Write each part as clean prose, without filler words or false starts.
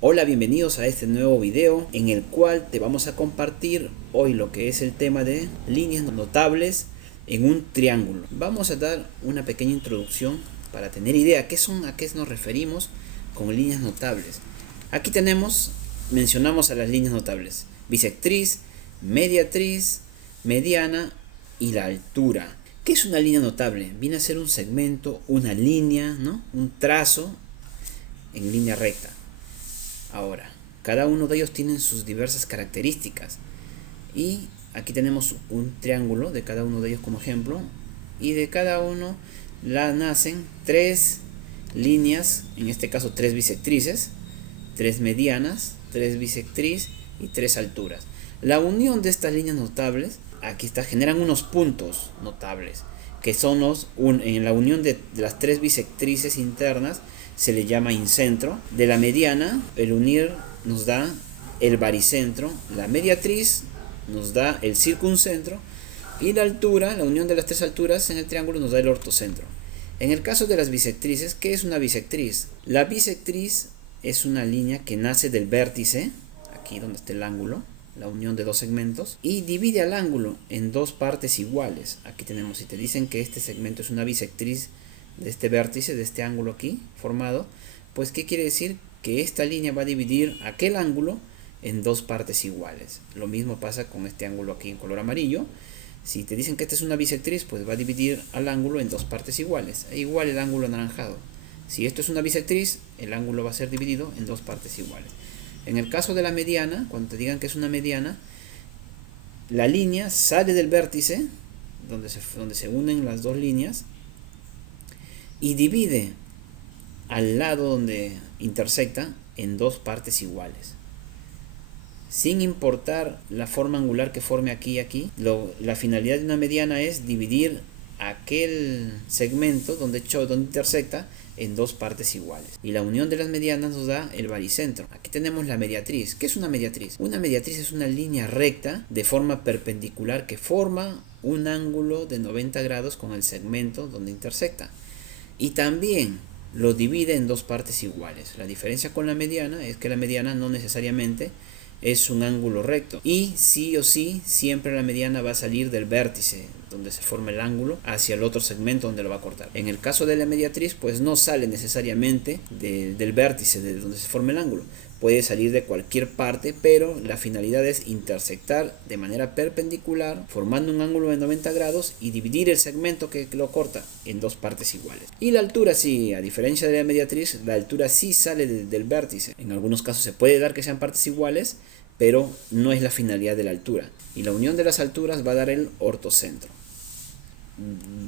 Hola, bienvenidos a este nuevo video en el cual te vamos a compartir hoy lo que es el tema de líneas notables en un triángulo. Vamos a dar una pequeña introducción para tener idea qué son, a qué nos referimos con líneas notables. Aquí mencionamos a las líneas notables: bisectriz, mediatriz, mediana y la altura. ¿Qué es una línea notable? Viene a ser un segmento, una línea, ¿no? Un trazo en línea recta. Ahora, cada uno de ellos tiene sus diversas características y aquí tenemos un triángulo de cada uno de ellos como ejemplo, y de cada uno nacen tres líneas, en este caso tres bisectrices, tres medianas, tres bisectriz y tres alturas. La unión de estas líneas notables, generan unos puntos notables que son en la unión de las tres bisectrices internas se le llama incentro. De la mediana, el unir nos da el baricentro. La mediatriz nos da el circuncentro. Y la altura, la unión de las tres alturas en el triángulo, nos da el ortocentro. En el caso de las bisectrices, ¿qué es una bisectriz? La bisectriz es una línea que nace del vértice, aquí donde está el ángulo, la unión de dos segmentos, y divide al ángulo en dos partes iguales. Aquí tenemos, si te dicen que este segmento es una bisectriz de este vértice, de este ángulo aquí formado, pues ¿qué quiere decir? Que esta línea va a dividir aquel ángulo en dos partes iguales. Lo mismo pasa con este ángulo aquí en color amarillo. Si te dicen que esta es una bisectriz, pues va a dividir al ángulo en dos partes iguales. E igual el ángulo anaranjado. Si esto es una bisectriz, el ángulo va a ser dividido en dos partes iguales. En el caso de la mediana, cuando te digan que es una mediana, la línea sale del vértice, donde se unen las dos líneas, y divide al lado donde intersecta en dos partes iguales. Sin importar la forma angular que forme aquí y aquí, la finalidad de una mediana es dividir aquel segmento donde intersecta en dos partes iguales. Y la unión de las medianas nos da el baricentro. Aquí tenemos la mediatriz. ¿Qué es una mediatriz? Una mediatriz es una línea recta de forma perpendicular que forma un ángulo de 90 grados con el segmento donde intersecta. Y también lo divide en dos partes iguales. La diferencia con la mediana es que la mediana no necesariamente es un ángulo recto, y sí o sí siempre la mediana va a salir del vértice donde se forma el ángulo hacia el otro segmento donde lo va a cortar. En el caso de la mediatriz, pues no sale necesariamente del vértice de donde se forma el ángulo, puede salir de cualquier parte, pero la finalidad es intersectar de manera perpendicular formando un ángulo de 90 grados y dividir el segmento que lo corta en dos partes iguales. Y la altura, sí, a diferencia de la mediatriz, la altura sí sale del vértice. En algunos casos se puede dar que sean partes iguales, pero no es la finalidad de la altura, y la unión de las alturas va a dar el ortocentro.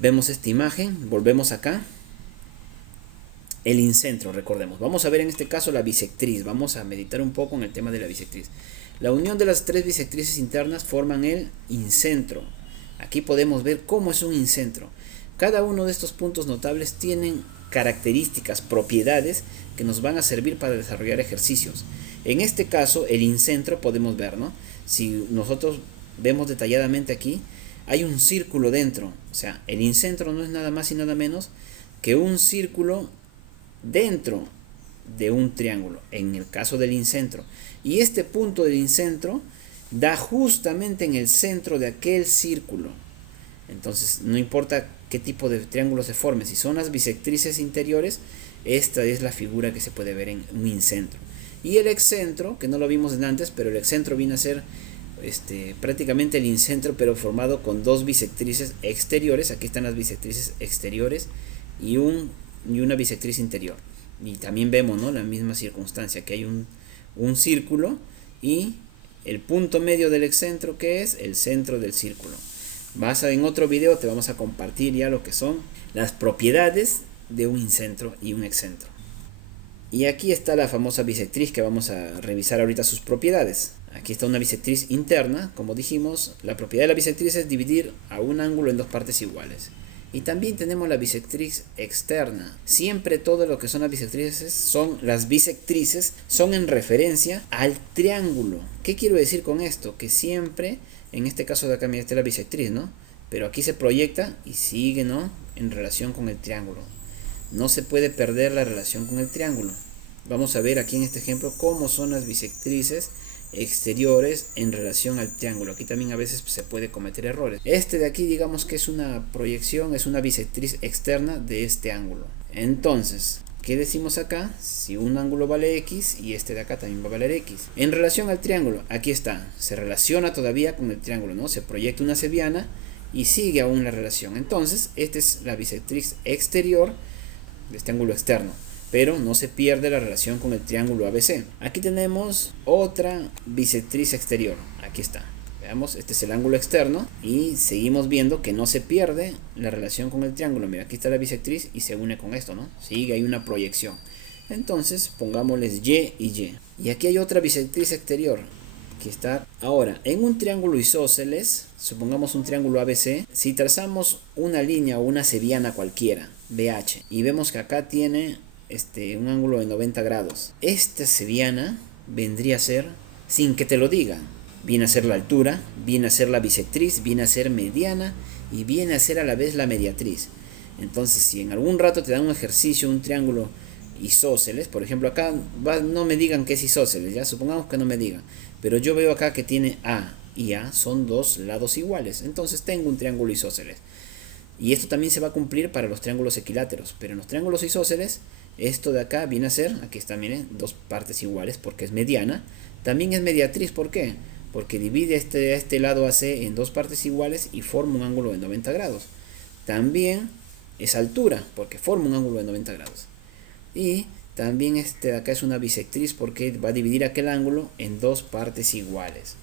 Vemos esta imagen, volvemos acá. El incentro, recordemos. Vamos a ver en este caso la bisectriz. Vamos a meditar un poco en el tema de la bisectriz. La unión de las tres bisectrices internas forman el incentro. Aquí podemos ver cómo es un incentro. Cada uno de estos puntos notables tienen características, propiedades que nos van a servir para desarrollar ejercicios. En este caso, el incentro podemos ver, ¿no? Si nosotros vemos detalladamente aquí, hay un círculo dentro. O sea, el incentro no es nada más y nada menos que un círculo dentro de un triángulo, en el caso del incentro. Y este punto del incentro da justamente en el centro de aquel círculo. Entonces, no importa qué tipo de triángulo se forme, si son las bisectrices interiores, esta es la figura que se puede ver en un incentro. Y el excentro, que no lo vimos antes, pero el excentro viene a ser prácticamente el incentro, pero formado con dos bisectrices exteriores. Aquí están las bisectrices exteriores y una bisectriz interior. Y también vemos, ¿no?, la misma circunstancia, que hay un círculo y el punto medio del excentro, que es el centro del círculo. En otro video te vamos a compartir ya lo que son las propiedades de un incentro y un excentro. Y aquí está la famosa bisectriz que vamos a revisar ahorita sus propiedades. Aquí está una bisectriz interna. Como dijimos, la propiedad de la bisectriz es dividir a un ángulo en dos partes iguales. Y también tenemos la bisectriz externa. Siempre todo lo que son las bisectrices son en referencia al triángulo. ¿Qué quiero decir con esto? Que siempre, en este caso de acá, mira, esta es la bisectriz, ¿no? Pero aquí se proyecta y sigue, ¿no?, en relación con el triángulo. No se puede perder la relación con el triángulo. Vamos a ver aquí en este ejemplo cómo son las bisectrices exteriores en relación al triángulo. Aquí también a veces se puede cometer errores. Este de aquí digamos que es una proyección, es una bisectriz externa de este ángulo. Entonces, ¿qué decimos acá? Si un ángulo vale X y este de acá también va a valer X. En relación al triángulo, aquí está, se relaciona todavía con el triángulo, ¿no? Se proyecta una cebiana y sigue aún la relación. Entonces, esta es la bisectriz exterior de este ángulo externo, pero no se pierde la relación con el triángulo ABC. Aquí tenemos otra bisectriz exterior, aquí está. Veamos, este es el ángulo externo y seguimos viendo que no se pierde la relación con el triángulo. Mira, aquí está la bisectriz y se une con esto, ¿no? Sigue, hay una proyección. Entonces, pongámosles Y y Y. Y aquí hay otra bisectriz exterior. Aquí está. Ahora, en un triángulo isósceles, supongamos un triángulo ABC, si trazamos una línea o una cebiana cualquiera, BH, y vemos que acá tiene un ángulo de 90 grados. Esta cebiana vendría a ser, sin que te lo digan, viene a ser la altura, viene a ser la bisectriz, viene a ser mediana y viene a ser a la vez la mediatriz. Entonces, si en algún rato te dan un ejercicio, un triángulo isósceles, por ejemplo acá no me digan que es isósceles, ya supongamos que no me digan, pero yo veo acá que tiene A y A son dos lados iguales, entonces tengo un triángulo isósceles. Y esto también se va a cumplir para los triángulos equiláteros, pero en los triángulos isósceles esto de acá viene a ser, aquí está, miren, dos partes iguales porque es mediana. También es mediatriz, ¿por qué? Porque divide este lado AC en dos partes iguales y forma un ángulo de 90 grados. También es altura, porque forma un ángulo de 90 grados. Y también este de acá es una bisectriz porque va a dividir aquel ángulo en dos partes iguales.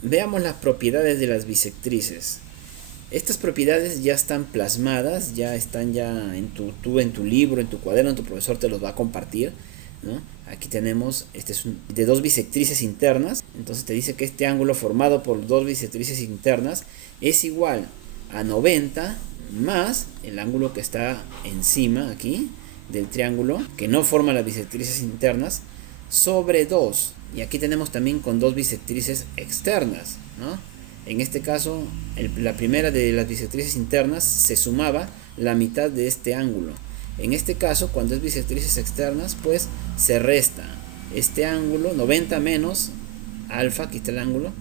Veamos las propiedades de las bisectrices. Estas propiedades ya están plasmadas, ya están en tu libro, en tu cuaderno, tu profesor te los va a compartir, ¿no? Aquí tenemos, este es de dos bisectrices internas, entonces te dice que este ángulo formado por dos bisectrices internas es igual a 90 más el ángulo que está encima aquí del triángulo, que no forma las bisectrices internas, sobre 2. Y aquí tenemos también con dos bisectrices externas, ¿no? En este caso, la primera de las bisectrices internas se sumaba la mitad de este ángulo. En este caso, cuando es bisectrices externas, pues se resta este ángulo, 90 menos alfa, aquí está el ángulo,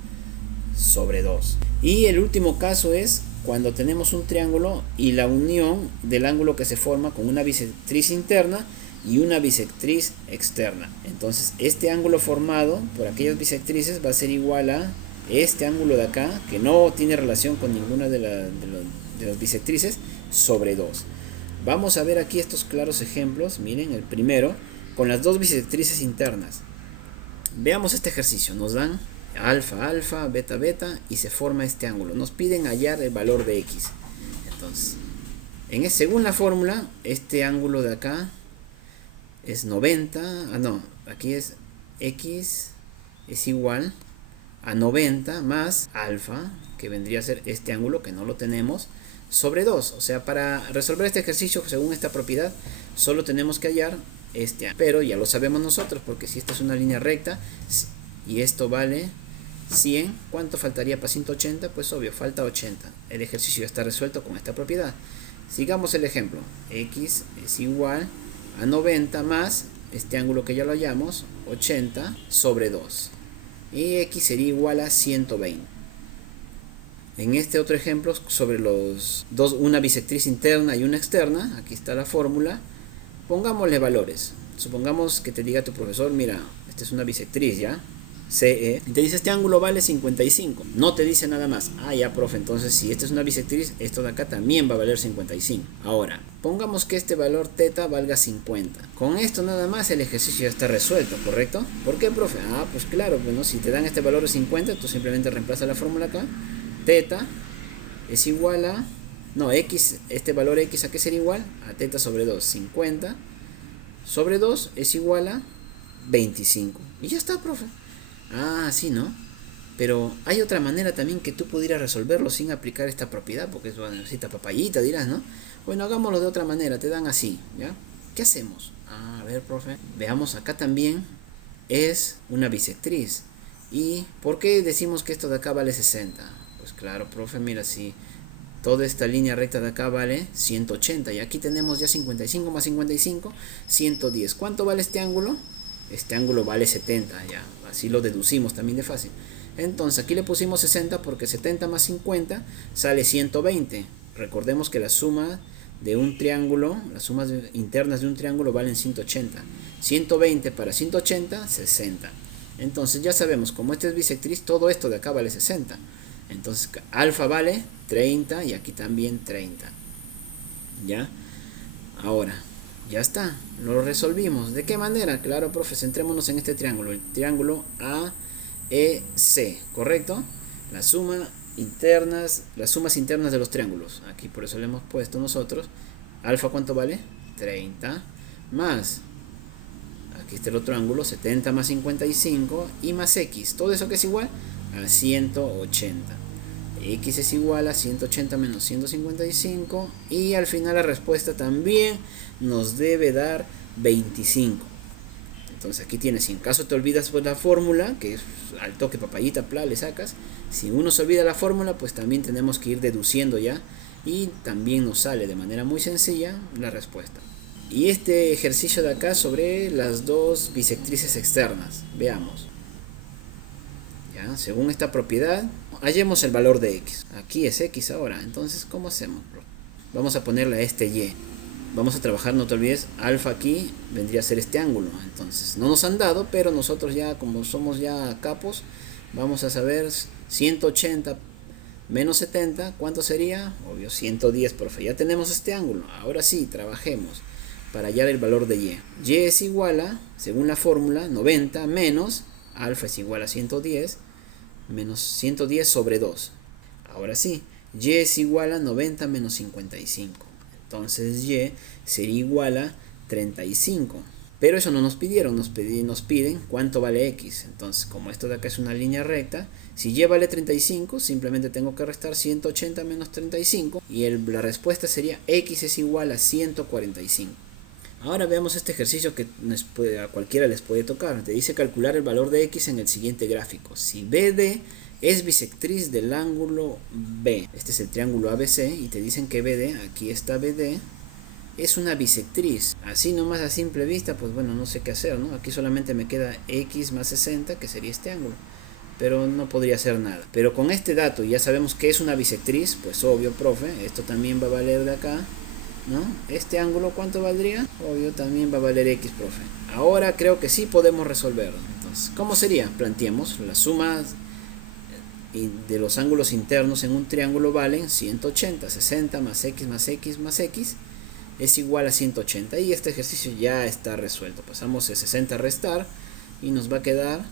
sobre 2. Y el último caso es cuando tenemos un triángulo y la unión del ángulo que se forma con una bisectriz interna y una bisectriz externa. Entonces, este ángulo formado por aquellas bisectrices va a ser igual a este ángulo de acá, que no tiene relación con ninguna de las bisectrices, sobre 2. Vamos a ver aquí estos claros ejemplos. Miren, el primero, con las dos bisectrices internas. Veamos este ejercicio. Nos dan alfa, alfa, beta, beta, y se forma este ángulo. Nos piden hallar el valor de X. Entonces, según la fórmula, este ángulo de acá es 90. Aquí es X es igual a 90 más alfa, que vendría a ser este ángulo que no lo tenemos, sobre 2. O sea, para resolver este ejercicio según esta propiedad solo tenemos que hallar este ángulo, pero ya lo sabemos nosotros porque si esta es una línea recta y esto vale 100, ¿cuánto faltaría para 180? Pues obvio, falta 80. El ejercicio ya está resuelto con esta propiedad. Sigamos el ejemplo. X es igual a 90 más este ángulo que ya lo hallamos, 80 sobre 2. Y X sería igual a 120. En este otro ejemplo, sobre los dos, una bisectriz interna y una externa, aquí está la fórmula, pongámosle valores. Supongamos que te diga tu profesor, mira, esta es una bisectriz, ¿ya? CE, y te dice este ángulo vale 55, no te dice nada más. Ah, ya, profe, entonces si esta es una bisectriz, esto de acá también va a valer 55. Ahora, pongamos que este valor teta valga 50. Con esto nada más el ejercicio ya está resuelto, ¿correcto? ¿Por qué, profe? Ah, pues claro, bueno, si te dan este valor de 50, tú simplemente reemplazas la fórmula acá. Teta es igual a, X, este valor X, ¿a qué sería igual? A teta sobre 2, 50 sobre 2 es igual a 25. Y ya está, profe. Ah, sí, ¿no? Pero hay otra manera también que tú pudieras resolverlo sin aplicar esta propiedad, porque eso necesita papayita, dirás, ¿no? Bueno, hagámoslo de otra manera, te dan así, ¿ya? ¿Qué hacemos? A ver, profe, veamos, acá también es una bisectriz. ¿Y por qué decimos que esto de acá vale 60? Pues claro, profe, mira, si Toda esta línea recta de acá vale 180. Y aquí tenemos ya 55 más 55, 110. ¿Cuánto vale este ángulo? Este ángulo vale 70, ya. Así lo deducimos también de fácil. Entonces aquí le pusimos 60 porque 70 más 50 sale 120. Recordemos que la suma de un triángulo, las sumas internas de un triángulo valen 180. 120 para 180, 60. Entonces ya sabemos, como esta es bisectriz, todo esto de acá vale 60. Entonces alfa vale 30 y aquí también 30. ¿Ya? Ahora, ya está, lo resolvimos. ¿De qué manera? Claro, profe, centrémonos en este triángulo, el triángulo AEC, ¿correcto? Las sumas internas de los triángulos. Aquí por eso le hemos puesto nosotros. Alfa, ¿cuánto vale? 30 más, aquí está el otro ángulo, 70 más 55 y más X. Todo eso que es igual a 180. X es igual a 180 menos 155 y al final la respuesta también nos debe dar 25. Entonces aquí tienes, si en caso te olvidas pues la fórmula, que es al toque papayita, pla, le sacas. Si uno se olvida la fórmula, pues también tenemos que ir deduciendo ya y también nos sale de manera muy sencilla la respuesta. Y este ejercicio de acá sobre las dos bisectrices externas, veamos. ¿Ya? Según esta propiedad, hallemos el valor de x. Aquí es x ahora, entonces ¿cómo hacemos? Vamos a ponerle a este y. Vamos a trabajar, no te olvides, alfa aquí vendría a ser este ángulo. Entonces no nos han dado, pero nosotros ya, como somos ya capos, vamos a saber 180 menos 70, ¿cuánto sería? Obvio, 110, profe. Ya tenemos este ángulo. Ahora sí, trabajemos para hallar el valor de y. Y es igual a, según la fórmula, 90 menos, alfa es igual a 110, menos 110 sobre 2. Ahora sí, y es igual a 90 menos 55. Entonces y sería igual a 35. Pero eso no nos pidieron, nos piden cuánto vale x. Entonces, como esto de acá es una línea recta, si y vale 35, simplemente tengo que restar 180 menos 35 y la respuesta sería x es igual a 145. Ahora veamos este ejercicio que a cualquiera les puede tocar. Te dice calcular el valor de x en el siguiente gráfico. Si BD es bisectriz del ángulo B, este es el triángulo ABC, y te dicen que BD, aquí está BD, es una bisectriz. Así nomás a simple vista, pues bueno, no sé qué hacer, ¿no? Aquí solamente me queda x más 60, que sería este ángulo, pero no podría hacer nada. Pero con este dato ya sabemos que es una bisectriz, pues obvio, profe, esto también va a valer de acá, ¿no? Este ángulo, ¿cuánto valdría? Obvio, también va a valer x, profe. Ahora creo que sí podemos resolverlo. Entonces, ¿cómo sería? Planteemos la suma de los ángulos internos en un triángulo valen 180, 60 más x más x más x es igual a 180 y este ejercicio ya está resuelto. Pasamos de 60 a restar y nos va a quedar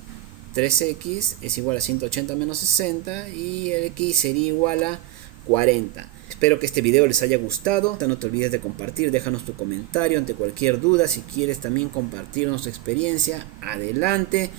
3x es igual a 180 menos 60 y el x sería igual a 40. Espero que este video les haya gustado. No te olvides de compartir, déjanos tu comentario ante cualquier duda. Si quieres también compartirnos tu experiencia, adelante.